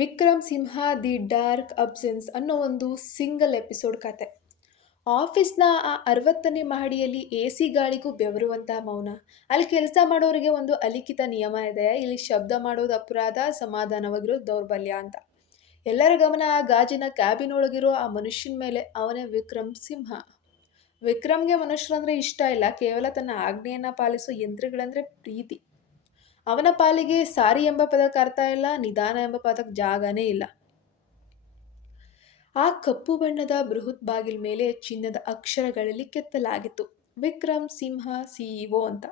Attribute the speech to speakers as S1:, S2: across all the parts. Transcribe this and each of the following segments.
S1: Vikram Simha, the dark absence ಅನ್ನೋ ಒಂದು single episode ಕತೆ. ಆಫೀಸ್ನ ಆ ಅರವತ್ತನೇ ಮಹಡಿಯಲ್ಲಿ ಎ ಸಿ ಗಾಳಿಗೂ ಬೆವರುವಂತಹ ಮೌನ. ಅಲ್ಲಿ ಕೆಲಸ ಮಾಡೋರಿಗೆ ಒಂದು ಅಲಿಖಿತ ನಿಯಮ ಇದೆ. ಇಲ್ಲಿ ಶಬ್ದ ಮಾಡೋದು ಅಪರಾಧ ಸಮಾಧಾನವಾಗಿರೋ ದೌರ್ಬಲ್ಯ ಅಂತ. ಎಲ್ಲರ ಗಮನ ಆ ಗಾಜಿನ ಕ್ಯಾಬಿನ್ ಒಳಗಿರೋ ಆ ಮನುಷ್ಯನ ಮೇಲೆ. ಅವನೇ ವಿಕ್ರಮ್ ಸಿಂಹ. ವಿಕ್ರಮ್ಗೆ ಮನುಷ್ಯರಂದ್ರೆ ಇಷ್ಟ ಇಲ್ಲ. ಕೇವಲ ತನ್ನ ಆಜ್ಞೆಯನ್ನ ಪಾಲಿಸೋ ಯಂತ್ರಗಳಂದ್ರೆ ಪ್ರೀತಿ. ಅವನ ಪಾಲಿಗೆ ಸಾರಿ ಎಂಬ ಪದಕ್ಕೆ ಅರ್ಥ ಇಲ್ಲ, ನಿಧಾನ ಎಂಬ ಪದಕ್ಕೆ ಜಾಗನೇ ಇಲ್ಲ. ಆ ಕಪ್ಪು ಬಣ್ಣದ ಬೃಹತ್ ಬಾಗಿಲ ಮೇಲೆ ಚಿನ್ನದ ಅಕ್ಷರಗಳಲ್ಲಿ ಕೆತ್ತಲಾಗಿತ್ತು. ವಿಕ್ರಮ್ ಸಿಂಹ ಸಿಇಒ ಅಂತ.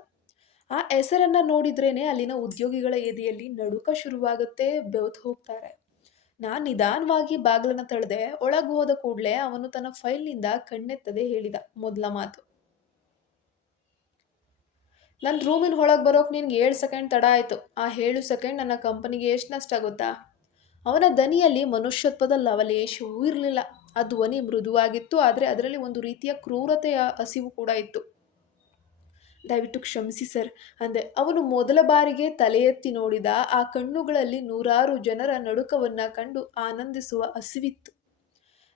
S1: ಆ ಹೆಸರನ್ನ ನೋಡಿದ್ರೇನೆ ಅಲ್ಲಿನ ಉದ್ಯೋಗಿಗಳ ಎದೆಯಲ್ಲಿ ನಡುಕ ಶುರುವಾಗುತ್ತೆ, ಬೆವತ್ ಹೋಗ್ತಾರೆ. ನಾನು ನಿಧಾನವಾಗಿ ಬಾಗಿಲನ್ನು ತಳೆದೆ, ಒಳಗೆ ಹೋದ ಕೂಡಲೇ ಅವನು ತನ್ನ ಫೈಲ್ನಿಂದ ಕಣ್ಣೆತ್ತದೆ ಹೇಳಿದ ಮೊದಲ ಮಾತು. ನನ್ನ ರೂಮಿನ ಒಳಗೆ ಬರೋಕೆ ನಿನಗೆ ಏಳು ಸೆಕೆಂಡ್ ತಡ ಆಯಿತು. ಆ ಏಳು ಸೆಕೆಂಡ್ ನನ್ನ ಕಂಪನಿಗೆ ಎಷ್ಟು ನಷ್ಟ ಆಗುತ್ತಾ ಅವನ ದನಿಯಲ್ಲಿ ಮನುಷ್ಯತ್ವದ ಲವಲೇಶವೂ ಇರಲಿಲ್ಲ. ಆ ಧ್ವನಿ ಮೃದುವಾಗಿತ್ತು, ಆದರೆ ಅದರಲ್ಲಿ ಒಂದು ರೀತಿಯ ಕ್ರೂರತೆಯ ಹಸಿವು ಕೂಡ ಇತ್ತು. ದಯವಿಟ್ಟು ಕ್ಷಮಿಸಿ ಸರ್, ಅಂದೆ. ಅವನು ಮೊದಲ ಬಾರಿಗೆ ತಲೆ ಎತ್ತಿ ನೋಡಿದ ಆ ಕಣ್ಣುಗಳಲ್ಲಿ ನೂರಾರು ಜನರ ನಡುಕವನ್ನು ಕಂಡು ಆನಂದಿಸುವ ಹಸಿವಿತ್ತು.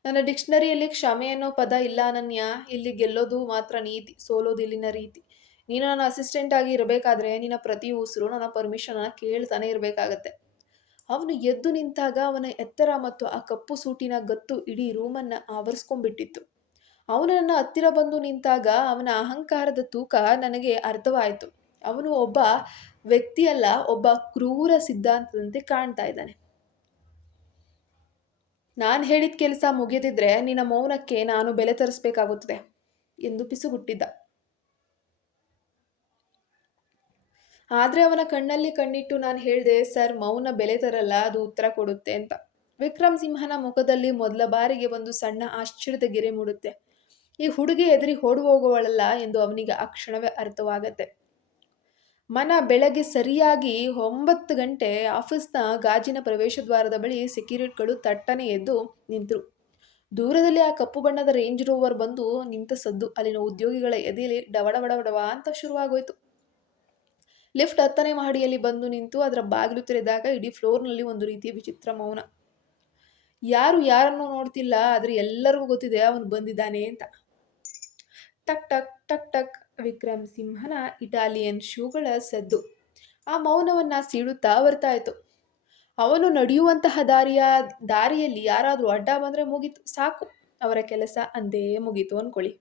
S1: ನನ್ನ ಡಿಕ್ಷನರಿಯಲ್ಲಿ ಕ್ಷಮೆ ಅನ್ನೋ ಪದ ಇಲ್ಲ ಅನನ್ಯ. ಇಲ್ಲಿ ಗೆಲ್ಲೋದು ಮಾತ್ರ ನೀತಿ, ಸೋಲೋದು ಇಲ್ಲಿನ ರೀತಿ. ನೀನು ನನ್ನ ಅಸಿಸ್ಟೆಂಟ್ ಆಗಿ ಇರಬೇಕಾದ್ರೆ ನಿನ್ನ ಪ್ರತಿ ಉಸಿರು ನನ್ನ ಪರ್ಮಿಷನ್ ಕೇಳ್ತಾನೆ ಇರಬೇಕಾಗತ್ತೆ. ಅವನು ಎದ್ದು ನಿಂತಾಗ ಅವನ ಎತ್ತರ ಮತ್ತು ಆ ಕಪ್ಪು ಸೂಟಿನ ಗತ್ತು ಇಡೀ ರೂಮನ್ನು ಆವರಿಸ್ಕೊಂಡ್ಬಿಟ್ಟಿತ್ತು. ಅವನು ನನ್ನ ಹತ್ತಿರ ಬಂದು ನಿಂತಾಗ ಅವನ ಅಹಂಕಾರದ ತೂಕ ನನಗೆ ಅರ್ಥವಾಯಿತು. ಅವನು ಒಬ್ಬ ವ್ಯಕ್ತಿಯಲ್ಲ, ಒಬ್ಬ ಕ್ರೂರ ಸಿದ್ಧಾಂತದಂತೆ ಕಾಣ್ತಾ ಇದ್ದಾನೆ. ನಾನು ಹೇಳಿದ ಕೆಲಸ ಮುಗಿಯದಿದ್ರೆ ನಿನ್ನ ಮೌನಕ್ಕೆ ನಾನು ಬೆಲೆ ತರಿಸ್ಬೇಕಾಗುತ್ತದೆ ಎಂದು ಪಿಸುಗುಟ್ಟಿದ್ದ. ಆದರೆ ಅವನ ಕಣ್ಣಲ್ಲಿ ಕಣ್ಣಿಟ್ಟು ನಾನು ಹೇಳಿದೆ, ಸರ್, ಮೌನ ಬೆಲೆ ತರಲ್ಲ, ಅದು ಉತ್ತರ ಕೊಡುತ್ತೆ ಅಂತ. ವಿಕ್ರಮ್ ಸಿಂಹನ ಮುಖದಲ್ಲಿ ಮೊದಲ ಬಾರಿಗೆ ಒಂದು ಸಣ್ಣ ಆಶ್ಚರ್ಯದ ಗೆರೆ ಮೂಡುತ್ತೆ. ಈ ಹುಡುಗಿ ಎದುರಿ ಓಡಿ ಹೋಗುವಳಲ್ಲ ಎಂದು ಅವನಿಗೆ ಆ ಕ್ಷಣವೇ ಅರ್ಥವಾಗತ್ತೆ. ಮನ ಬೆಳಗ್ಗೆ ಸರಿಯಾಗಿ ಒಂಬತ್ತು ಗಂಟೆ ಆಫೀಸ್ನ ಗಾಜಿನ ಪ್ರವೇಶ ದ್ವಾರದ ಬಳಿ ಸೆಕ್ಯೂರಿಟಿಗಳು ತಟ್ಟನೆ ಎದ್ದು ನಿಂತರು. ದೂರದಲ್ಲಿ ಆ ಕಪ್ಪು ಬಣ್ಣದ ರೇಂಜ್ ರೋವರ್ ಬಂದು ನಿಂತ ಸದ್ದು ಅಲ್ಲಿನ ಉದ್ಯೋಗಿಗಳ ಎದೆಯಲ್ಲಿ ಡವಡವಡವಡವ ಅಂತ ಶುರುವಾಗೋಯ್ತು. ಲಿಫ್ಟ್ ಹತ್ತನೇ ಮಹಡಿಯಲ್ಲಿ ಬಂದು ನಿಂತು ಅದರ ಬಾಗಿಲು ತೆರೆದಾಗ ಇಡೀ ಫ್ಲೋರ್ನಲ್ಲಿ ಒಂದು ರೀತಿಯ ವಿಚಿತ್ರ ಮೌನ. ಯಾರು ಯಾರನ್ನು ನೋಡ್ತಿಲ್ಲ, ಆದರೆ ಎಲ್ಲರಿಗೂ ಗೊತ್ತಿದೆ ಅವನು ಬಂದಿದ್ದಾನೆ ಅಂತ. ಟಕ್ ಟಕ್ ಟಕ್ ಟಕ್ ವಿಕ್ರಮ್ ಸಿಂಹನ ಇಟಾಲಿಯನ್ ಶೂಗಳ ಸದ್ದು. ಆ ಮೌನವನ್ನ ಸೀಳುತ್ತಾ ಬರ್ತಾ ಇತ್ತು ಅವನು ನಡೆಯುವಂತಹ ದಾರಿಯ, ದಾರಿಯಲ್ಲಿ ಯಾರಾದರೂ ಅಡ್ಡ ಬಂದರೆ ಮುಗೀತು. ಸಾಕು, ಅವರ ಕೆಲಸ ಅಂದೇ ಮುಗೀತು ಅನ್ಕೊಳ್ಳಿ.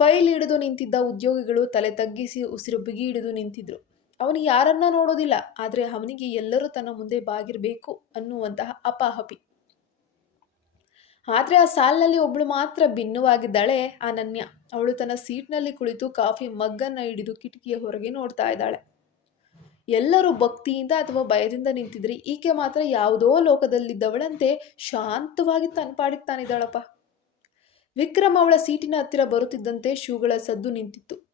S1: ಫೈಲ್ ಹಿಡಿದು ನಿಂತಿದ್ದ ಉದ್ಯೋಗಿಗಳು ತಲೆ ತಗ್ಗಿಸಿ ಉಸಿರು ಬಿಗಿ ಹಿಡಿದು ನಿಂತಿದ್ರು. ಅವನು ಯಾರನ್ನ ನೋಡೋದಿಲ್ಲ, ಆದರೆ ಅವನಿಗೆ ಎಲ್ಲರೂ ತನ್ನ ಮುಂದೆ ಬಾಗಿರಬೇಕು ಅನ್ನುವಂತಹ ಅಪಾಹಪಿ. ಆದರೆ ಆ ಸಾಲಿನಲ್ಲಿ ಒಬ್ಬಳು ಮಾತ್ರ ಭಿನ್ನವಾಗಿದ್ದಾಳೆ, ಅನನ್ಯ. ಅವಳು ತನ್ನ ಸೀಟ್ನಲ್ಲಿ ಕುಳಿತು ಕಾಫಿ ಮಗ್ಗನ್ನು ಹಿಡಿದು ಕಿಟಕಿಯ ಹೊರಗೆ ನೋಡ್ತಾ ಇದ್ದಾಳೆ. ಎಲ್ಲರೂ ಭಕ್ತಿಯಿಂದ ಅಥವಾ ಭಯದಿಂದ ನಿಂತಿದ್ರೆ. ಈಕೆ ಮಾತ್ರ ಯಾವುದೋ ಲೋಕದಲ್ಲಿದ್ದವಳಂತೆ ಶಾಂತವಾಗಿ ತನ್ನ ಪಾಡಿಗೆ ತಾನಿದ್ದಾಳಪ್ಪ. ವಿಕ್ರಮ್ ಅವಳ ಸೀಟಿನ ಹತ್ತಿರ ಬರುತ್ತಿದ್ದಂತೆ ಶೂಗಳ ಸದ್ದು ನಿಂತಿತ್ತು.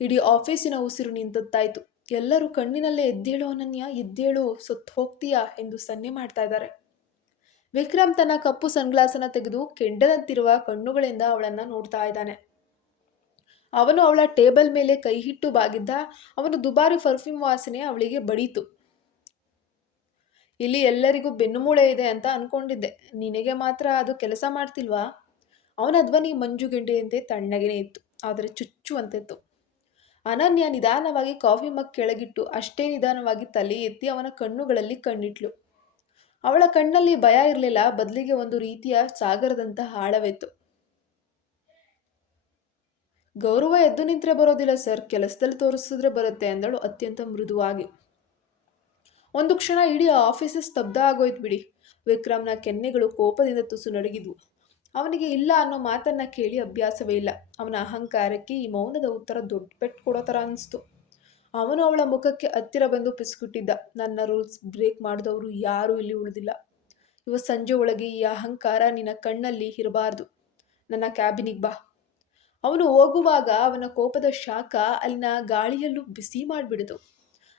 S1: ಇಡೀ ಆಫೀಸಿನ ಉಸಿರು ನಿಂತತ್ತಾಯಿತು ಎಲ್ಲರೂ ಕಣ್ಣಿನಲ್ಲೇ ಎದ್ದೇಳು ಅನನ್ಯ, ಎದ್ದೇಳು ಸತ್ತು ಹೋಗ್ತೀಯಾ ಎಂದು ಸನ್ನೆ ಮಾಡ್ತಾ ಇದ್ದಾರೆ. ವಿಕ್ರಮ್ ತನ್ನ ಕಪ್ಪು ಸನ್ಗ್ಲಾಸನ ತೆಗೆದು ಕೆಂಡದಂತಿರುವ ಕಣ್ಣುಗಳಿಂದ ಅವಳನ್ನ ನೋಡ್ತಾ ಇದ್ದಾನೆ. ಅವನು ಅವಳ ಟೇಬಲ್ ಮೇಲೆ ಕೈ ಹಿಟ್ಟು ಬಾಗಿದ್ದ ಅವನು ದುಬಾರಿ ಪರ್ಫ್ಯೂಮ್ ವಾಸನೆ ಅವಳಿಗೆ ಬಡೀತು. ಇಲ್ಲಿ ಎಲ್ಲರಿಗೂ ಬೆನ್ನುಮೂಳೆ ಇದೆ ಅಂತ ಅನ್ಕೊಂಡಿದ್ದೆ. ನಿನಗೆ ಮಾತ್ರ ಅದು ಕೆಲಸ ಮಾಡ್ತಿಲ್ವಾ? ಅವನ ಧ್ವನಿ ಮಂಜುಗೆಂಡೆಯಂತೆ ತಣ್ಣಗೆನೇ ಇತ್ತು, ಆದರೆ ಚುಚ್ಚುವಂತಿತ್ತು. ಅನನ್ಯ ನಿಧಾನವಾಗಿ ಕಾಫಿ ಮಗ್ ಕೆಳಗಿಟ್ಟು ಅಷ್ಟೇ ನಿಧಾನವಾಗಿ ತಲೆ ಎತ್ತಿ ಅವನ ಕಣ್ಣುಗಳಲ್ಲಿ ಕಣ್ಣಿಟ್ಲು. ಅವಳ ಕಣ್ಣಲ್ಲಿ ಭಯ ಇರಲಿಲ್ಲ, ಬದಲಿಗೆ ಒಂದು ರೀತಿಯ ಸಾಗರದಂತಹ ಆಳವಿತ್ತು. ಗೌರವ ಎದ್ದು ನಿಂತರೆ ಬರೋದಿಲ್ಲ ಸರ್, ಕೆಲಸದಲ್ಲಿ ತೋರಿಸಿದ್ರೆ ಬರುತ್ತೆ ಅಂದಳು ಅತ್ಯಂತ ಮೃದುವಾಗಿ. ಒಂದು ಕ್ಷಣ ಇಡೀ ಆಫೀಸ್ ಸ್ತಬ್ಧ ಆಗೋಯ್ತು ಬಿಡಿ. ವಿಕ್ರಮ್ನ ಕೆನ್ನೆಗಳು ಕೋಪದಿಂದ ತುಸು ನಡಗಿದ್ವು. ಅವನಿಗೆ ಇಲ್ಲ ಅನ್ನೋ ಮಾತನ್ನು ಕೇಳಿ ಅಭ್ಯಾಸವೇ ಇಲ್ಲ. ಅವನ ಅಹಂಕಾರಕ್ಕೆ ಈ ಮೌನದ ಉತ್ತರ ದೊಡ್ಡ ಪೆಟ್ಟು ಕೊಡೋ ಥರ ಅನಿಸ್ತು. ಅವನು ಅವಳ ಮುಖಕ್ಕೆ ಹತ್ತಿರ ಬಂದು ಪಿಸ್ಕುಟ್ಟಿದ್ದ. ನನ್ನ ರೂಲ್ಸ್ ಬ್ರೇಕ್ ಮಾಡಿದವರು ಯಾರೂ ಇಲ್ಲಿ ಉಳಿದಿಲ್ಲ. ಇವ ಸಂಜೆ ಒಳಗೆ ಈ ಅಹಂಕಾರ ನಿನ್ನ ಕಣ್ಣಲ್ಲಿ ಇರಬಾರ್ದು. ನನ್ನ ಕ್ಯಾಬಿನಿಗೆ ಬಾ. ಅವನು ಹೋಗುವಾಗ ಅವನ ಕೋಪದ ಶಾಖ ಅಲ್ಲಿನ ಗಾಳಿಯಲ್ಲೂ ಬಿಸಿ ಮಾಡಿಬಿಡಿತು.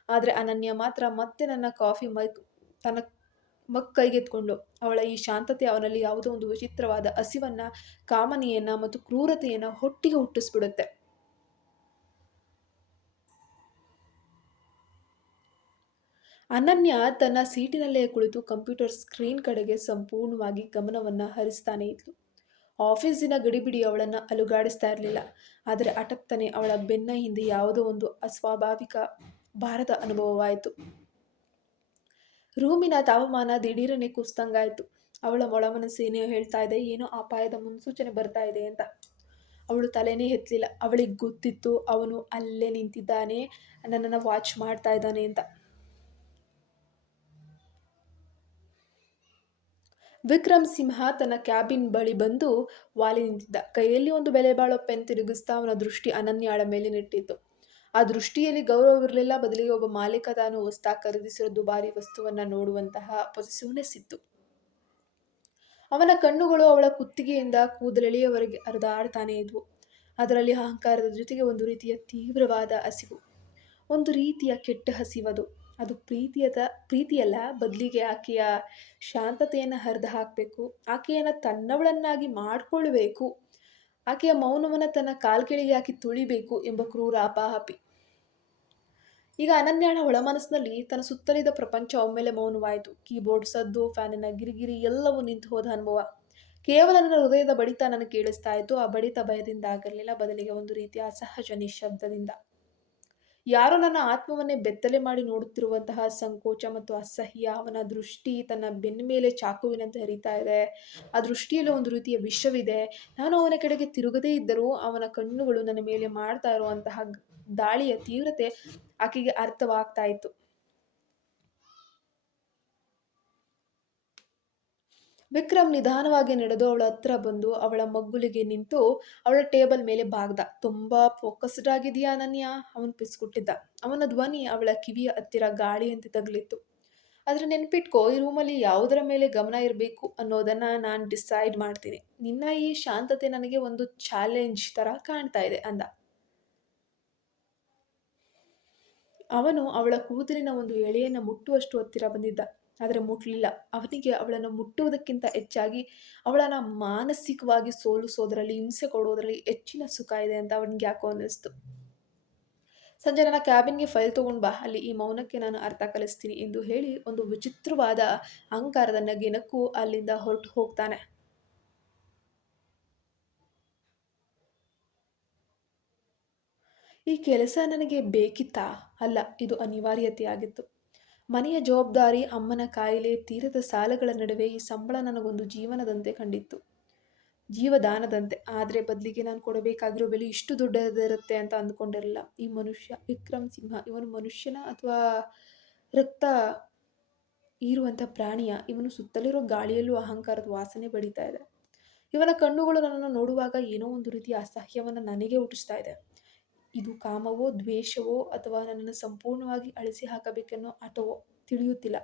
S1: ಆದರೆ ಅನನ್ಯ ಮಾತ್ರ ಮತ್ತೆ ನನ್ನ ಕಾಫಿ ಮೈಕ್ ತನ್ನ ಮಗ್ ಕೈಗೆತ್ಕೊಂಡು ಅವಳ ಈ ಶಾಂತತೆ ಅವನಲ್ಲಿ ಯಾವುದೋ ಒಂದು ವಿಚಿತ್ರವಾದ ಹಸಿವನ್ನ, ಕಾಮನೆಯನ್ನ ಮತ್ತು ಕ್ರೂರತೆಯನ್ನ ಹೊಟ್ಟಿಗೆ ಹುಟ್ಟಿಸ್ಬಿಡುತ್ತೆ. ಅನನ್ಯ ತನ್ನ ಸೀಟಿನಲ್ಲೇ ಕುಳಿತು ಕಂಪ್ಯೂಟರ್ ಸ್ಕ್ರೀನ್ ಕಡೆಗೆ ಸಂಪೂರ್ಣವಾಗಿ ಗಮನವನ್ನು ಹರಿಸ್ತಾನೆ ಇದ್ಲು. ಆಫೀಸಿನ ಗಡಿಬಿಡಿ ಅವಳನ್ನು ಅಲುಗಾಡಿಸ್ತಾ ಇರಲಿಲ್ಲ, ಆದರೆ ಅಟಕ್ತನೆ ಅವಳ ಬೆನ್ನ ಹಿಂದೆ ಯಾವುದೋ ಒಂದು ಅಸ್ವಾಭಾವಿಕ ಭಾರದ ಅನುಭವವಾಯಿತು. ರೂಮಿನ ತಾಪಮಾನ ದಿಢೀರನೆ ಕುಸ್ತಂಗಾಯಿತು ಅವಳ ಒಳಮನಸ್ಸೇನೋ ಹೇಳ್ತಾ ಇದೆ, ಏನೋ ಅಪಾಯದ ಮುನ್ಸೂಚನೆ ಬರ್ತಾ ಇದೆ ಅಂತ. ಅವಳು ತಲೆನೇ ಎತ್ತಲಿಲ್ಲ ಅವಳಿಗೆ ಗೊತ್ತಿತ್ತು, ಅವನು ಅಲ್ಲೇ ನಿಂತಿದ್ದಾನೆ, ನನ್ನನ್ನು ವಾಚ್ ಮಾಡ್ತಾ ಇದ್ದಾನೆ ಅಂತ. ವಿಕ್ರಮ್ ಸಿಂಹ ತನ್ನ ಕ್ಯಾಬಿನ್ ಬಳಿ ಬಂದು ವಾಲಿ ನಿಂತಿದ್ದ ಕೈಯಲ್ಲಿ ಒಂದು ಬೆಲೆ ಬಾಳೋ ಪೆನ್ ತಿರುಗಿಸ್ತಾ ಅವನ ದೃಷ್ಟಿ ಅನನ್ಯಾಳ ಮೇಲೆ ನೆಟ್ಟಿತ್ತು. ಆ ದೃಷ್ಟಿಯಲ್ಲಿ ಗೌರವವಿರಲಿಲ್ಲ ಬದಲಿಗೆ ಒಬ್ಬ ಮಾಲೀಕ ತಾನು ವಸ್ತ ಖರೀದಿಸಿರೋ ದುಬಾರಿ ವಸ್ತುವನ್ನ ನೋಡುವಂತಹ ಪೊಸಿಸಿವ್ನೆಸ್ ಇತ್ತು ಅವನ ಕಣ್ಣುಗಳು ಅವಳ ಕುತ್ತಿಗೆಯಿಂದ ಕೂದಲೆಳೆಯವರೆಗೆ ಹರಿದಾಡ್ತಾನೇ ಇದ್ವು. ಅದರಲ್ಲಿ ಅಹಂಕಾರದ ಜೊತೆಗೆ ಒಂದು ರೀತಿಯ ತೀವ್ರವಾದ ಹಸಿವು. ಒಂದು ರೀತಿಯ ಕೆಟ್ಟ ಹಸಿವದು ಅದು ಪ್ರೀತಿಯದ, ಪ್ರೀತಿಯಲ್ಲ, ಬದಲಿಗೆ ಆಕೆಯ ಶಾಂತತೆಯನ್ನು ಹರಿದು ಹಾಕಬೇಕು. ಆಕೆಯನ್ನು ತನ್ನವಳನ್ನಾಗಿ ಮಾಡಿಕೊಳ್ಬೇಕು. ಆಕೆಯ ಮೌನವನ್ನು ತನ್ನ ಕಾಲ್ಕೆಳಿಗೆ ಹಾಕಿ ತುಳಿಬೇಕು ಎಂಬ ಕ್ರೂರ ಅಪಾಹಪಿ. ಈಗ ಅನನ್ಯಾಳ ಒಳಮನಸ್ಸಿನಲ್ಲಿ ತನ್ನ ಸುತ್ತಲಿದ ಪ್ರಪಂಚ ಒಮ್ಮೆಲೆ ಮೌನವಾಯಿತು. ಕೀಬೋರ್ಡ್, ಸದ್ದು, ಫ್ಯಾನಿನ ಗಿರಿಗಿರಿ ಎಲ್ಲವೂ ನಿಂತು ಹೋದ ಅನುಭವ. ಕೇವಲ ನನ್ನ ಹೃದಯದ ಬಡಿತ ನನಗೆ ಕೇಳಿಸ್ತಾ ಇತ್ತು. ಆ ಬಡಿತ ಭಯದಿಂದ ಆಗಿರಲಿಲ್ಲ ಬದಲಿಗೆ ಒಂದು ರೀತಿಯ ಅಸಹಜ ನಿಶಬ್ದದಿಂದ ಯಾರೋ ನನ್ನ ಆತ್ಮವನ್ನೇ ಬೆತ್ತಲೆ ಮಾಡಿ ನೋಡುತ್ತಿರುವಂತಹ ಸಂಕೋಚ ಮತ್ತು ಅಸಹ್ಯ, ಅವನ ದೃಷ್ಟಿ ತನ್ನ ಬೆನ್ನ ಮೇಲೆ ಚಾಕುವಿನಂತೆ ಹರಿತಾ ಇದೆ. ಆ ದೃಷ್ಟಿಯಲ್ಲಿ ಒಂದು ರೀತಿಯ ವಿಷವಿದೆ ನಾನು ಅವನ ಕಡೆಗೆ ತಿರುಗದೇ ಇದ್ದರೂ ಅವನ ಕಣ್ಣುಗಳು ನನ್ನ ಮೇಲೆ ಮಾಡ್ತಾ ಇರುವಂತಹ ದಾಳಿಯ ತೀವ್ರತೆ ಆಕೆಗೆ ಅರ್ಥವಾಗ್ತಾ ಇತ್ತು. ವಿಕ್ರಮ್ ನಿಧಾನವಾಗಿ ನಡೆದು ಅವಳ ಹತ್ರ ಬಂದು ಅವಳ ಮಗ್ಗುಲಿಗೆ ನಿಂತು ಅವಳ ಟೇಬಲ್ ಮೇಲೆ ಬಾಗ್ದ. ತುಂಬಾ ಫೋಕಸ್ಡ್ ಆಗಿದೆಯಾ ಅನನ್ಯ? ಅವನು ಪಿಸ್ಕೊಟ್ಟಿದ್ದ ಅವನ ಧ್ವನಿ ಅವಳ ಕಿವಿಯ ಹತ್ತಿರ ಗಾಳಿಯಂತೆ ತಗಲಿತ್ತು. ಆದರೆ ನೆನ್ಪಿಟ್ಕೋ, ಈ ರೂಮಲ್ಲಿ ಯಾವುದರ ಮೇಲೆ ಗಮನ ಇರಬೇಕು ಅನ್ನೋದನ್ನ ನಾನು ಡಿಸೈಡ್ ಮಾಡ್ತೀನಿ. ನಿನ್ನ ಈ ಶಾಂತತೆ ನನಗೆ ಒಂದು ಚಾಲೆಂಜ್ ತರ ಕಾಣ್ತಾ ಇದೆ, ಅಂದ. ಅವನು ಅವಳ ಕೂದಲಿನ ಒಂದು ಎಳೆಯನ್ನು ಮುಟ್ಟುವಷ್ಟು ಹತ್ತಿರ ಬಂದಿದ್ದ. ಆದರೆ ಮುಟ್ಲಿಲ್ಲ. ಅವನಿಗೆ ಅವಳನ್ನು ಮುಟ್ಟುವುದಕ್ಕಿಂತ ಹೆಚ್ಚಾಗಿ ಅವಳನ್ನು ಮಾನಸಿಕವಾಗಿ ಸೋಲಿಸೋದರಲ್ಲಿ, ಹಿಂಸೆ ಕೊಡೋದರಲ್ಲಿ ಹೆಚ್ಚಿನ ಸುಖ ಇದೆ ಅಂತ ಅವನಿಗೆ ಯಾಕೋ ಅನ್ನಿಸ್ತು. ಸಂಜೆ ನನ್ನ ಕ್ಯಾಬಿನ್ಗೆ ಫೈಲ್ ತೊಗೊಂಡು ಬಾ. ಅಲ್ಲಿ ಈ ಮೌನಕ್ಕೆ ನಾನು ಅರ್ಥ ಕಲಿಸ್ತೀನಿ ಎಂದು ಹೇಳಿ ಒಂದು ವಿಚಿತ್ರವಾದ ಅಹಂಕಾರದ ನಗೆನಕ್ಕೂ ಅಲ್ಲಿಂದ ಹೊರಟು ಹೋಗ್ತಾನೆ. ಈ ಕೆಲಸ ನನಗೆ ಬೇಕಿತ್ತಾ? ಅಲ್ಲ, ಇದು ಅನಿವಾರ್ಯತೆಯಾಗಿತ್ತು. ಮನೆಯ ಜವಾಬ್ದಾರಿ ಅಮ್ಮನ ಕಾಯಿಲೆ, ತೀರದ ಸಾಲಗಳ ನಡುವೆ ಈ ಸಂಬಳ ನನಗೊಂದು ಜೀವನದಂತೆ ಕಂಡಿತ್ತು. ಜೀವದಾನದಂತೆ. ಆದರೆ ಬದಲಿಗೆ ನಾನು ಕೊಡಬೇಕಾಗಿರೋ ಬೆಲೆ ಇಷ್ಟು ದೊಡ್ಡದಿರುತ್ತೆ ಅಂತ ಅಂದ್ಕೊಂಡಿರಲಿಲ್ಲ ಈ ಮನುಷ್ಯ ವಿಕ್ರಮ್ ಸಿಂಹ, ಇವನು ಮನುಷ್ಯನ ಅಥವಾ ರಕ್ತ ಇರುವಂಥ ಪ್ರಾಣಿಯ? ಇವನು ಸುತ್ತಲಿರೋ ಗಾಳಿಯಲ್ಲೂ ಅಹಂಕಾರದ ವಾಸನೆ ಬಡಿತಾ ಇದೆ. ಇವನ ಕಣ್ಣುಗಳು ನನ್ನನ್ನು ನೋಡುವಾಗ ಏನೋ ಒಂದು ರೀತಿಯ ಅಸಹ್ಯವನ್ನು ನನಗೆ ಹುಟ್ಟಿಸ್ತಾ ಇದೆ. ಇದು ಕಾಮವೋ, ದ್ವೇಷವೋ ಅಥವಾ ನನ್ನನ್ನು ಸಂಪೂರ್ಣವಾಗಿ ಅಳಿಸಿ ಹಾಕಬೇಕೆನ್ನೋ ಆಟವೋ ತಿಳಿಯುತ್ತಿಲ್ಲ.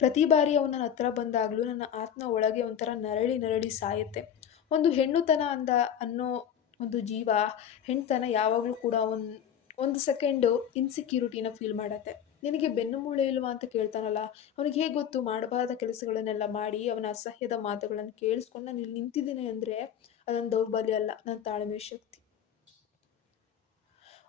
S1: ಪ್ರತಿ ಬಾರಿ ಅವನ ಹತ್ರ ಬಂದಾಗಲೂ ನನ್ನ ಆತ್ಮ ಒಳಗೆ ಒಂಥರ ನರಳಿ ನರಳಿ ಸಾಯುತ್ತೆ. ಒಂದು ಹೆಣ್ಣುತನ ಅಂದ ಅನ್ನೋ ಒಂದು ಜೀವ ಹೆಣ್ತನ ಯಾವಾಗಲೂ ಕೂಡ ಒಂದು ಒಂದು ಸೆಕೆಂಡು ಇನ್ಸೆಕ್ಯೂರಿಟಿನ ಫೀಲ್ ಮಾಡತ್ತೆ. ನಿನಗೆ ಬೆನ್ನು ಮೂಳೆ ಇಲ್ವಾ ಅಂತ ಕೇಳ್ತಾನಲ್ಲ, ಅವನಿಗೆ ಹೇಗೆ ಗೊತ್ತು? ಮಾಡಬಾರದ ಕೆಲಸಗಳನ್ನೆಲ್ಲ ಮಾಡಿ ಅವನ ಅಸಹ್ಯದ ಮಾತುಗಳನ್ನು ಕೇಳಿಸ್ಕೊಂಡು ನಾನು ಇಲ್ಲಿ ನಿಂತಿದ್ದೀನಿ ಅಂದರೆ ಅದೊಂದು ದೌರ್ಬಲ್ಯ ಅಲ್ಲ. ನನ್ನ ತಾಳ್ಮೆ ಶಕ್ತಿ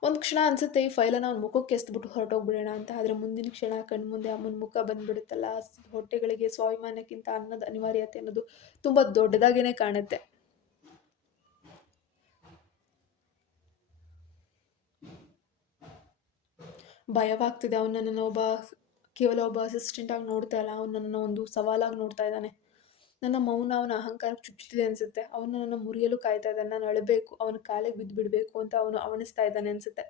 S1: ಒಂದು ಕ್ಷಣ ಅನ್ಸುತ್ತೆ ಈ ಫೈಲನ್ನು ಅವ್ನ ಮುಖಕ್ಕೆ ಎಸ್ಬಿಟ್ಟು ಹೊರಟೋಗ್ಬಿಡೋಣ ಅಂತ. ಆದರೆ ಮುಂದಿನ ಕ್ಷಣ ಕಣ್ಮುಂದೆ ಅಮ್ಮನ ಮುಖ ಬಂದ್ಬಿಡುತ್ತಲ್ಲ. ಹೊಟ್ಟೆಗಳಿಗೆ ಸ್ವಾಭಿಮಾನಕ್ಕಿಂತ ಅನ್ನದ ಅನಿವಾರ್ಯತೆ ಅನ್ನೋದು ತುಂಬ ದೊಡ್ಡದಾಗೇ ಕಾಣುತ್ತೆ. ಭಯವಾಗ್ತಿದೆ. ಅವನನ್ನ ಒಬ್ಬ, ಕೇವಲ ಒಬ್ಬ ಅಸಿಸ್ಟೆಂಟ್ ಆಗಿ ನೋಡ್ತಾ ಇಲ್ಲ. ಅವನನ್ನ ಒಂದು ಸವಾಲಾಗಿ ನೋಡ್ತಾ ಇದ್ದಾನೆ. ನನ್ನ ಮೌನ ಅವನ ಅಹಂಕಾರಕ್ಕೆ ಚುಚ್ಚುತ್ತಿದೆ ಅನ್ಸುತ್ತೆ. ಅವನು ನನ್ನ ಮುರಿಯಲು ಕಾಯ್ತಾ ಇದ್ದಾನೆ. ನಾನು ಅಳಬೇಕು. ಅವನ ಕಾಲಿಗೆ ಬಿದ್ದು ಬಿಡಬೇಕು ಅಂತ ಅವನು ಅವಣಿಸ್ತಾ ಇದ್ದಾನೆ ಅನ್ಸುತ್ತೆ.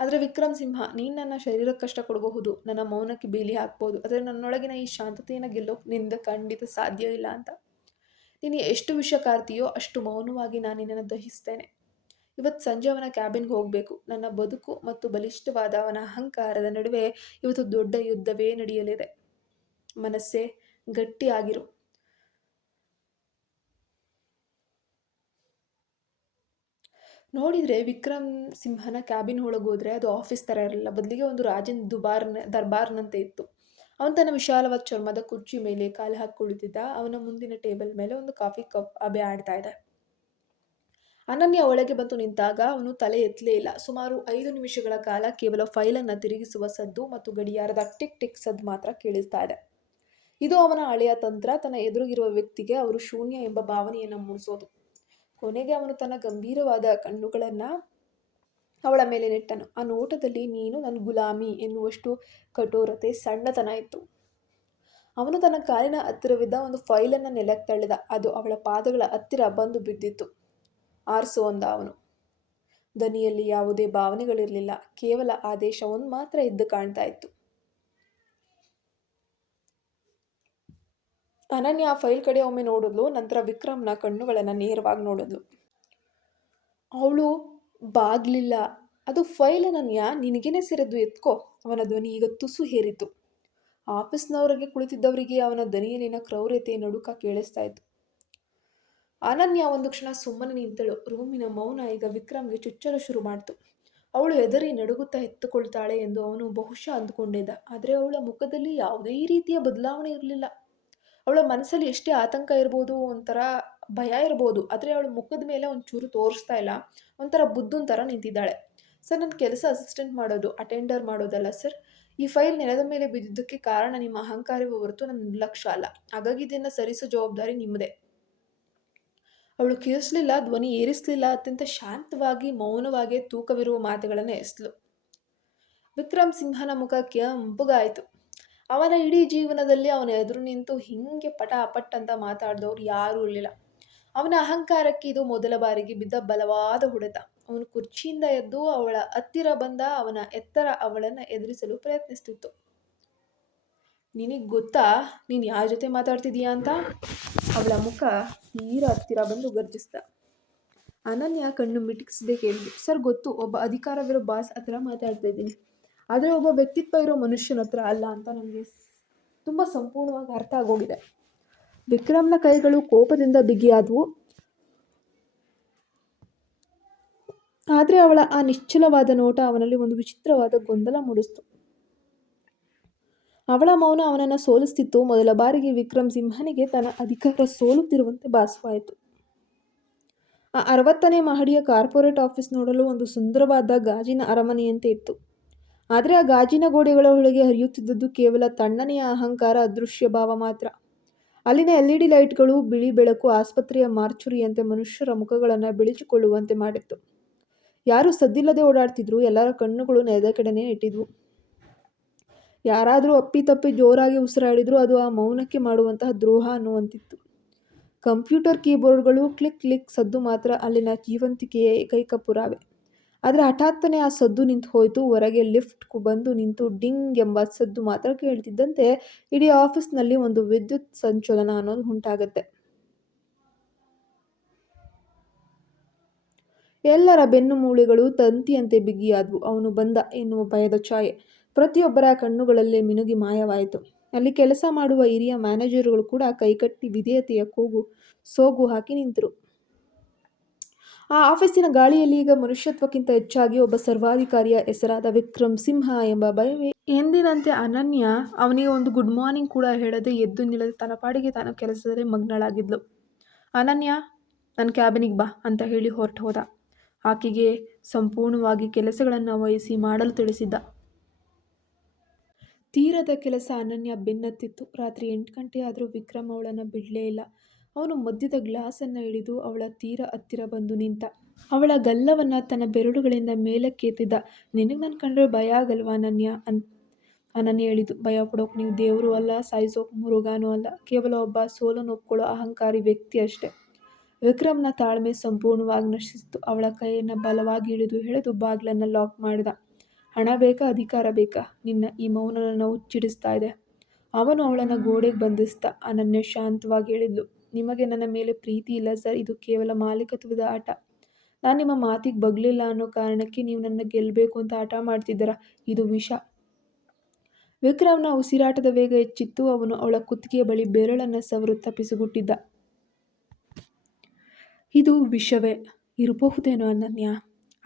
S1: ಆದರೆ ವಿಕ್ರಮ್ ಸಿಂಹ, ನೀನು ನನ್ನ ಶರೀರಕ್ಕೆ ಕಷ್ಟ ಕೊಡಬಹುದು. ನನ್ನ ಮೌನಕ್ಕೆ ಬೀಲಿ ಹಾಕ್ಬೋದು. ಆದರೆ ನನ್ನೊಳಗಿನ ಈ ಶಾಂತತೆಯನ್ನು ಗೆಲ್ಲೋಕೆ ನಿಂದ ಖಂಡಿತ ಸಾಧ್ಯ ಇಲ್ಲ ಅಂತ. ನೀನು ಎಷ್ಟು ವಿಷಕಾರ್ತಿಯೋ ಅಷ್ಟು ಮೌನವಾಗಿ ನಾನು ನಿನ್ನನ್ನು ದಹಿಸ್ತೇನೆ. ಇವತ್ತು ಸಂಜೆ ಅವನ ಕ್ಯಾಬಿನ್ಗೆ ಹೋಗಬೇಕು. ನನ್ನ ಬದುಕು ಮತ್ತು ಬಲಿಷ್ಠವಾದ ಅವನ ಅಹಂಕಾರದ ನಡುವೆ ಇವತ್ತು ದೊಡ್ಡ ಯುದ್ಧವೇ ನಡೆಯಲಿದೆ. ಮನಸ್ಸೇ ಗಟ್ಟಿಯಾಗಿರು. ನೋಡಿದರೆ ವಿಕ್ರಮ್ ಸಿಂಹನ ಕ್ಯಾಬಿನ್ ಒಳಗೆ ಹೋದರೆ ಅದು ಆಫೀಸ್ ಥರ ಇರಲಿಲ್ಲ ಬದಲಿಗೆ ಒಂದು ರಾಜನ ದುಬಾರ್ನ, ದರ್ಬಾರ್ನಂತೆ ಇತ್ತು. ಅವನು ತನ್ನ ವಿಶಾಲವಾದ ಚರ್ಮದ ಕುರ್ಚಿ ಮೇಲೆ ಕಾಲು ಹಾಕಿ ಕುಳಿತಿದ್ದ. ಅವನ ಮುಂದಿನ ಟೇಬಲ್ ಮೇಲೆ ಒಂದು ಕಾಫಿ ಕಪ್ ಅಬೆ ಆಡ್ತಾ ಇದೆ ಅನನ್ಯ ಒಳಗೆ ಬಂದು ನಿಂತಾಗ ಅವನು ತಲೆ ಎತ್ತಲೇ ಇಲ್ಲ. ಸುಮಾರು ಐದು ನಿಮಿಷಗಳ ಕಾಲ ಕೇವಲ ಫೈಲನ್ನು ತಿರುಗಿಸುವ ಸದ್ದು ಮತ್ತು ಗಡಿಯಾರದ ಟಿಕ್ ಟಿಕ್ ಸದ್ದು ಮಾತ್ರ ಕೇಳಿಸ್ತಾ ಇದೆ. ಇದು ಅವನ ಹಳೆಯ ತಂತ್ರ. ತನ್ನ ಎದುರಿಗಿರುವ ವ್ಯಕ್ತಿಗೆ ಅವರು ಶೂನ್ಯ ಎಂಬ ಭಾವನೆಯನ್ನು ಮೂಡಿಸೋದು. ಕೊನೆಗೆ ಅವನು ತನ್ನ ಗಂಭೀರವಾದ ಕಣ್ಣುಗಳನ್ನು ಅವಳ ಮೇಲೆ ನೆಟ್ಟನು. ಆ ನೋಟದಲ್ಲಿ, ನೀನು ನನ್ನ ಗುಲಾಮಿ ಎನ್ನುವಷ್ಟು ಕಠೋರತೆ, ಸಣ್ಣತನ ಇತ್ತು. ಅವನು ತನ್ನ ಕಾಲಿನ ಹತ್ತಿರವಿದ್ದ ಒಂದು ಫೈಲನ್ನು ನೆಲಕ್ಕೆ ತಳ್ಳಿದ. ಅದು ಅವಳ ಪಾದಗಳ ಹತ್ತಿರ ಬಂದು ಬಿದ್ದಿತ್ತು. ಆರಿಸು ಅಂದ ಅವನು. ದನಿಯಲ್ಲಿ ಯಾವುದೇ ಭಾವನೆಗಳಿರಲಿಲ್ಲ. ಕೇವಲ ಆದೇಶ ಒಂದು ಮಾತ್ರ ಇದ್ದು ಕಾಣ್ತಾ ಇತ್ತು. ಅನನ್ಯ ಆ ಫೈಲ್ ಕಡೆ ಒಮ್ಮೆ ನೋಡಿದ್ಲು ನಂತರ ವಿಕ್ರಮ್ನ ಕಣ್ಣುಗಳನ್ನು ನೇರವಾಗಿ ನೋಡಿದ್ಲು ಅವಳು, ಬಾಗ್ಲಿಲ್ಲ. ಅದು ಫೈಲ್ ಅನನ್ಯ, ನಿನಗೇನೆ ಸೇರಿದ್ದು ಎತ್ಕೋ. ಅವನ ಧ್ವನಿ ಈಗ ತುಸು ಹೇರಿತು. ಆಫೀಸ್ನವರಿಗೆ ಕುಳಿತಿದ್ದವರಿಗೆ ಅವನ ಧ್ವನಿಯಲ್ಲಿನ ಕ್ರೌರ್ಯತೆ ನಡುಕ ಕೇಳಿಸ್ತಾ ಇತ್ತು. ಅನನ್ಯ ಒಂದು ಕ್ಷಣ ಸುಮ್ಮನೆ ನಿಂತಳು. ರೂಮಿನ ಮೌನ ಈಗ ವಿಕ್ರಮ್ಗೆ ಚುಚ್ಚಲು ಶುರು ಮಾಡ್ತು. ಅವಳು ಹೆದರಿ ನಡುಗುತ್ತಾ ಎತ್ತುಕೊಳ್ತಾಳೆ ಎಂದು ಅವನು ಬಹುಶಃ ಅಂದುಕೊಂಡಿದ್ದ ಆದರೆ ಅವಳ ಮುಖದಲ್ಲಿ ಯಾವುದೇ ರೀತಿಯ ಬದಲಾವಣೆ ಇರಲಿಲ್ಲ. ಅವಳ ಮನಸ್ಸಲ್ಲಿ ಎಷ್ಟೇ ಆತಂಕ ಇರ್ಬೋದು, ಒಂಥರ ಭಯ ಇರ್ಬೋದು, ಆದರೆ ಅವಳ ಮುಖದ ಮೇಲೆ ಒಂಚೂರು ತೋರಿಸ್ತಾ ಇಲ್ಲ. ಒಂಥರ ಬುದ್ಧನ ಥರ ನಿಂತಿದ್ದಾಳೆ. ಸರ್ ನನ್ನ ಕೆಲಸ ಅಸಿಸ್ಟೆಂಟ್ ಮಾಡೋದು ಅಟೆಂಡರ್ ಮಾಡೋದಲ್ಲ ಸರ್. ಈ ಫೈಲ್ ನೆಲದ ಮೇಲೆ ಬಿದ್ದಿದ್ದಕ್ಕೆ ಕಾರಣ ನಿಮ್ಮ ಅಹಂಕಾರವೇ ಹೊರತು ನನ್ನ ನಿರ್ಲಕ್ಷ್ಯ ಅಲ್ಲ. ಹಾಗಾಗಿ ಇದನ್ನು ಸರಿಸೋ ಜವಾಬ್ದಾರಿ ನಿಮ್ಮದೇ ಅವಳು ಕಿರಿಸ್ಲಿಲ್ಲ ಧ್ವನಿ ಏರಿಸಲಿಲ್ಲ, ಅತ್ಯಂತ ಶಾಂತವಾಗಿ, ಮೌನವಾಗಿ ತೂಕವಿರುವ ಮಾತುಗಳನ್ನು ಎಸ್ಲು. ವಿಕ್ರಮ್ ಸಿಂಹನ ಮುಖ ಕೆಂಪುಗಾಯಿತು. ಅವನ ಇಡೀ ಜೀವನದಲ್ಲಿ ಅವನ ಎದುರು ನಿಂತು ಹಿಂಗೆ ಪಟ ಪಟ್ ಅಂತ ಮಾತಾಡಿದವ್ರು ಯಾರೂ ಇರಲಿಲ್ಲ. ಅವನ ಅಹಂಕಾರಕ್ಕೆ ಇದು ಮೊದಲ ಬಾರಿಗೆ ಬಿದ್ದ ಬಲವಾದ ಹೊಡೆತ. ಅವನು ಕುರ್ಚಿಯಿಂದ ಎದ್ದು ಅವಳ ಹತ್ತಿರ ಬಂದ ಅವನ ಎತ್ತರ ಅವಳನ್ನು ಎದುರಿಸಲು ಪ್ರಯತ್ನಿಸ್ತಿತ್ತು. ನಿನಗೆ ಗೊತ್ತಾ? ನೀನು ಯಾರ ಜೊತೆ ಮಾತಾಡ್ತಿದೀಯಾ ಅಂತ? ಅವಳ ಮುಖ ತೀರ ಹತ್ತಿರ ಬಂದು ಗರ್ಜಿಸ್ದ. ಅನನ್ಯ ಕಣ್ಣು ಮಿಟುಕಿಸದೆ ಕೇಳಿದ್ರು ಸರ್, ಗೊತ್ತು. ಒಬ್ಬ ಅಧಿಕಾರವಿರೋ ಬಾಸ್ ಹತ್ರ ಮಾತಾಡ್ತಾ ಇದ್ದೀನಿ. ಆದರೆ ಒಬ್ಬ ವ್ಯಕ್ತಿತ್ವ ಇರೋ ಮನುಷ್ಯನ ಹತ್ರ ಅಲ್ಲ ಅಂತ ನನಗೆ ತುಂಬ ಸಂಪೂರ್ಣವಾಗಿ ಅರ್ಥ ಆಗೋಗಿದೆ. ವಿಕ್ರಮ್ನ ಕೈಗಳು ಕೋಪದಿಂದ ಬಿಗಿಯಾದವು. ಆದರೆ ಅವಳ ಆ ನಿಶ್ಚಲವಾದ ನೋಟ ಅವನಲ್ಲಿ ಒಂದು ವಿಚಿತ್ರವಾದ ಗೊಂದಲ ಮೂಡಿಸ್ತು. ಅವಳ ಮೌನ ಅವನನ್ನು ಸೋಲಿಸ್ತಿತ್ತು. ಮೊದಲ ಬಾರಿಗೆ ವಿಕ್ರಮ್ ಸಿಂಹನಿಗೆ ತನ್ನ ಅಧಿಕಾರ ಸೋಲುತ್ತಿರುವಂತೆ ಭಾಸವಾಯಿತು ಆ ಅರವತ್ತನೇ ಮಹಡಿಯ ಕಾರ್ಪೊರೇಟ್ ಆಫೀಸ್ ನೋಡಲು ಒಂದು ಸುಂದರವಾದ ಗಾಜಿನ ಅರಮನೆಯಂತೆ ಇತ್ತು. ಆದರೆ ಆ ಗಾಜಿನ ಗೋಡೆಗಳ ಒಳಗೆ ಹರಿಯುತ್ತಿದ್ದದ್ದು ಕೇವಲ ತಣ್ಣನೆಯ ಅಹಂಕಾರ, ಅದೃಶ್ಯ ಭಾವ ಮಾತ್ರ. ಅಲ್ಲಿನ ಎಲ್ ಇ ಡಿ ಲೈಟ್ಗಳು, ಬಿಳಿ ಬೆಳಕು, ಆಸ್ಪತ್ರೆಯ ಮಾರ್ಚುರಿಯಂತೆ ಮನುಷ್ಯರ ಮುಖಗಳನ್ನು ಬೆಳಚಿಕೊಳ್ಳುವಂತೆ ಮಾಡಿತ್ತು. ಯಾರು ಸದ್ದಿಲ್ಲದೆ ಓಡಾಡ್ತಿದ್ರು, ಎಲ್ಲರ ಕಣ್ಣುಗಳು ನೆಲದ ಕಡೆನೇ ಇಟ್ಟಿದ್ವು ಯಾರಾದರೂ ಅಪ್ಪಿತಪ್ಪಿ ಜೋರಾಗಿ ಉಸಿರಾಡಿದ್ರು, ಅದು ಆ ಮೌನಕ್ಕೆ ಮಾಡುವಂತಹ ದ್ರೋಹ ಅನ್ನುವಂತಿತ್ತು. ಕಂಪ್ಯೂಟರ್ ಕೀಬೋರ್ಡ್ಗಳು ಕ್ಲಿಕ್ ಕ್ಲಿಕ್ ಸದ್ದು ಮಾತ್ರ ಅಲ್ಲಿನ ಜೀವಂತಿಕೆಯ ಏಕೈಕ ಪುರಾವೆ. ಆದರೆ ಹಠಾತ್ತನೆ ಆ ಸದ್ದು ನಿಂತು ಹೋಯಿತು. ಹೊರಗೆ ಲಿಫ್ಟ್ ಬಂದು ನಿಂತು ಡಿಂಗ್ ಎಂಬ ಸದ್ದು ಮಾತ್ರ ಕೇಳ್ತಿದ್ದಂತೆ ಇಡೀ ಆಫೀಸ್ನಲ್ಲಿ ಒಂದು ವಿದ್ಯುತ್ ಸಂಚಲನ ಅನ್ನೋದು ಉಂಟಾಗುತ್ತೆ. ಎಲ್ಲರ ಬೆನ್ನು ಮೂಳೆಗಳು ತಂತಿಯಂತೆ ಬಿಗಿಯಾದವು. ಅವನು ಬಂದ ಎನ್ನುವ ಭಯದ ಛಾಯೆ. ಪ್ರತಿಯೊಬ್ಬರ ಕಣ್ಣುಗಳಲ್ಲೇ ಮಿನುಗಿ ಮಾಯವಾಯಿತು. ಅಲ್ಲಿ ಕೆಲಸ ಮಾಡುವ ಹಿರಿಯ ಮ್ಯಾನೇಜರ್ಗಳು ಕೂಡ ಕೈಕಟ್ಟಿ ವಿಧೇಯತೆಯ ಕೂಗು ಸೋಗು ಹಾಕಿ ನಿಂತರು. ಆ ಆಫೀಸಿನ ಗಾಳಿಯಲ್ಲಿ ಈಗ ಮನುಷ್ಯತ್ವಕ್ಕಿಂತ ಹೆಚ್ಚಾಗಿ ಒಬ್ಬ ಸರ್ವಾಧಿಕಾರಿಯ ಹೆಸರಾದ ವಿಕ್ರಮ್ ಸಿಂಹ ಎಂಬ ಭಯವೇ ಎಂದಿನಂತೆ ಅನನ್ಯ ಅವನಿಗೆ ಒಂದು ಗುಡ್ ಮಾರ್ನಿಂಗ್ ಕೂಡ ಹೇಳದೆ ಎದ್ದು ನಿಲ್ಲದೆ ತನ್ನ ಪಾಡಿಗೆ ತಾನು ಕೆಲಸದಲ್ಲಿ ಮಗ್ನಳಾಗಿದ್ಲು. ಅನನ್ಯ ನನ್ನ ಕ್ಯಾಬಿನಿಗೆ ಬಾ ಅಂತ ಹೇಳಿ ಹೊರಟು ಹೋದ. ಆಕೆಗೆ ಸಂಪೂರ್ಣವಾಗಿ ಕೆಲಸಗಳನ್ನು ವಹಿಸಿ ಮಾಡಲು ತಿಳಿಸಿದ್ದ. ತೀರದ ಕೆಲಸ ಅನನ್ಯ ಬೆನ್ನತ್ತಿತ್ತು. ರಾತ್ರಿ ಎಂಟು ಗಂಟೆ ಆದರೂ ವಿಕ್ರಮ್ ಅವಳನ್ನು ಬಿಡಲೇ ಇಲ್ಲ. ಅವನು ಮದ್ಯದ ಗ್ಲಾಸನ್ನು ಹಿಡಿದು ಅವಳ ತೀರ ಹತ್ತಿರ ಬಂದು ನಿಂತ, ಅವಳ ಗಲ್ಲವನ್ನು ತನ್ನ ಬೆರಳುಗಳಿಂದ ಮೇಲಕ್ಕೆತ್ತಿದ್ದ ನಿನಗೆ ನನ್ನ ಕಂಡ್ರೆ ಭಯ ಆಗಲ್ವಾ ಅನನ್ಯ? ಅಂತ ಅನನ್ಯ ಹೇಳಿದ್ದು. ಭಯ ಪಡೋಕೆ ನೀವು ದೇವರು ಅಲ್ಲ, ಸಾಯಿಸೋಕೆ ಮುರುಗಾನೂ ಅಲ್ಲ, ಕೇವಲ ಒಬ್ಬ ಸೋಲನ್ನು ಒಪ್ಕೊಳ್ಳೋ ಅಹಂಕಾರಿ ವ್ಯಕ್ತಿ ಅಷ್ಟೆ. ವಿಕ್ರಮ್ನ ತಾಳ್ಮೆ ಸಂಪೂರ್ಣವಾಗಿ ನಶಿಸಿತು ಅವಳ ಕೈಯನ್ನು ಬಲವಾಗಿ ಹಿಡಿದು ಎಳೆದು ಬಾಗಿಲನ್ನು ಲಾಕ್ ಮಾಡಿದ. ಹಣ ಬೇಕಾ, ಅಧಿಕಾರ ಬೇಕಾ? ನಿನ್ನ ಈ ಮೌನವನ್ನು ಉಚ್ಚಿಡಿಸ್ತಾ ಇದೆ. ಅವನು ಅವಳನ್ನು ಗೋಡೆಗೆ ಬಂಧಿಸ್ದ. ಅನನ್ಯ ಶಾಂತವಾಗಿ ಹೇಳಿದ್ಲು. ನಿಮಗೆ ನನ್ನ ಮೇಲೆ ಪ್ರೀತಿ ಇಲ್ಲ ಸರ್, ಇದು ಕೇವಲ ಮಾಲೀಕತ್ವದ ಆಟ. ನಾನು ನಿಮ್ಮ ಮಾತಿಗೆ ಬಗ್ಲಿಲ್ಲ ಅನ್ನೋ ಕಾರಣಕ್ಕೆ ನೀವು ನನ್ನ ಗೆಲ್ಲಬೇಕು ಅಂತ ಆಟ ಮಾಡ್ತಿದ್ದೀರ? ಇದು ವಿಷ. ವಿಕ್ರಮ್ನ ಉಸಿರಾಟದ ವೇಗ ಹೆಚ್ಚಿತ್ತು. ಅವನು ಅವಳ ಕುತ್ತಿಗೆಯ ಬಳಿ ಬೆರಳನ್ನು ಸವರು ಪಿಸುಗುಟ್ಟಿದ್ದ ಇದು ವಿಷವೇ. ಇರಬಹುದೇನೋ ಅನನ್ಯ.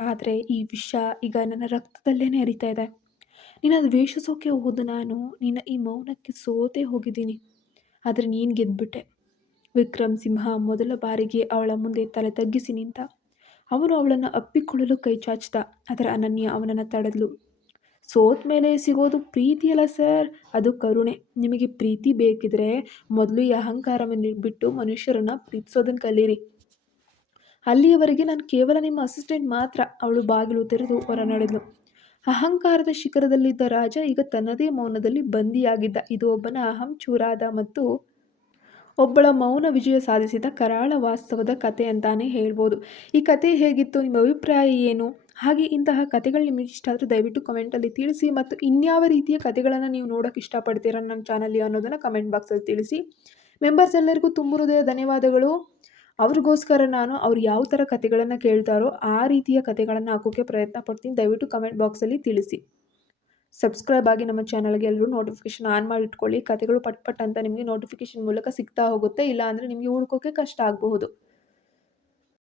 S1: ಆದರೆ ಈ ವಿಷ ಈಗ ನನ್ನ ರಕ್ತದಲ್ಲೇ ಹರಿತಾ ಇದೆ. ನಿನ್ನ ದ್ವೇಷಿಸೋಕೆ ಹೋದ ನಾನು. ನಿನ್ನ ಈ ಮೌನಕ್ಕೆ ಸೋತೇ ಹೋಗಿದ್ದೀನಿ. ಆದರೆ ನೀನು ಗೆದ್ಬಿಟ್ಟೆ. ವಿಕ್ರಮ್ ಸಿಂಹ ಮೊದಲ ಬಾರಿಗೆ ಅವಳ ಮುಂದೆ ತಲೆ ತಗ್ಗಿಸಿ ನಿಂತ. ಅವನು ಅವಳನ್ನು ಅಪ್ಪಿಕೊಳ್ಳಲು ಕೈ ಚಾಚಿದ ಅದರ ಅನನ್ಯ ಅವನನ್ನು ತಡೆದ್ಲು. ಸೋತ ಮೇಲೆ ಸಿಗೋದು ಪ್ರೀತಿಯಲ್ಲ ಸರ್, ಅದು ಕರುಣೆ. ನಿಮಗೆ ಪ್ರೀತಿ ಬೇಕಿದ್ರೆ ಮೊದಲು ಈ ಅಹಂಕಾರವನ್ನು ಬಿಟ್ಟು ಮನುಷ್ಯರನ್ನ ಪ್ರೀತಿಸೋದನ್ನು ಕಲೀರಿ. ಅಲ್ಲಿಯವರೆಗೆ ನಾನು ಕೇವಲ ನಿಮ್ಮ ಅಸಿಸ್ಟೆಂಟ್ ಮಾತ್ರ, ಅವಳು ಬಾಗಿಲು ತೆರೆದು ಹೊರ ನಡೆದಳು ಅಹಂಕಾರದ ಶಿಖರದಲ್ಲಿದ್ದ ರಾಜ ಈಗ ತನ್ನದೇ ಮೌನದಲ್ಲಿ ಬಂದಿಯಾಗಿದ್ದ. ಇದು ಒಬ್ಬನ ಅಹಂ ಚೂರಾದ ಮತ್ತು ಒಬ್ಬಳ ಮೌನ ವಿಜಯ ಸಾಧಿಸಿದ ಕರಾಳ ವಾಸ್ತವದ ಕತೆ ಅಂತಾನೆ ಹೇಳ್ಬೋದು. ಈ ಕತೆ ಹೇಗಿತ್ತು? ನಿಮ್ಮ ಅಭಿಪ್ರಾಯ ಏನು? ಹಾಗೆ ಇಂತಹ ಕತೆಗಳು ನಿಮಗೆ ಇಷ್ಟ ಆದರೆ ದಯವಿಟ್ಟು ಕಮೆಂಟಲ್ಲಿ ತಿಳಿಸಿ ಮತ್ತು ಇನ್ಯಾವ ರೀತಿಯ ಕತೆಗಳನ್ನು ನೀವು ನೋಡೋಕ್ಕೆ ಇಷ್ಟಪಡ್ತೀರ ನನ್ನ ಚಾನಲ್ಲಿ ಅನ್ನೋದನ್ನು ಕಮೆಂಟ್ ಬಾಕ್ಸಲ್ಲಿ ತಿಳಿಸಿ. ಮೆಂಬರ್ಸ್ ಎಲ್ಲರಿಗೂ ತುಂಬ ಹೃದಯ ಧನ್ಯವಾದಗಳು. ಅವ್ರಿಗೋಸ್ಕರ ನಾನು ಅವ್ರು ಯಾವ ಥರ ಕತೆಗಳನ್ನು ಕೇಳ್ತಾರೋ ಆ ರೀತಿಯ ಕತೆಗಳನ್ನು ಹಾಕೋಕ್ಕೆ ಪ್ರಯತ್ನ ಪಡ್ತೀನಿ. ದಯವಿಟ್ಟು ಕಮೆಂಟ್ ಬಾಕ್ಸಲ್ಲಿ ತಿಳಿಸಿ. ಸಬ್ಸ್ಕ್ರೈಬ್ ಆಗಿ ನಮ್ಮ ಚಾನಲ್ಗೆ ಎಲ್ಲರೂ ನೋಟಿಫಿಕೇಶನ್ ಆನ್ ಮಾಡಿ ಇಟ್ಕೊಳ್ಳಿ. ಕತೆಗಳು ಪಟ್ ಪಟ್ ಅಂತ ನಿಮಗೆ ನೋಟಿಫಿಕೇಶನ್ ಮೂಲಕ ಸಿಗ್ತಾ ಹೋಗುತ್ತೆ. ಇಲ್ಲ ಅಂದರೆ ನಿಮಗೆ ಹುಡ್ಕೋಕ್ಕೆ ಕಷ್ಟ ಆಗಬಹುದು.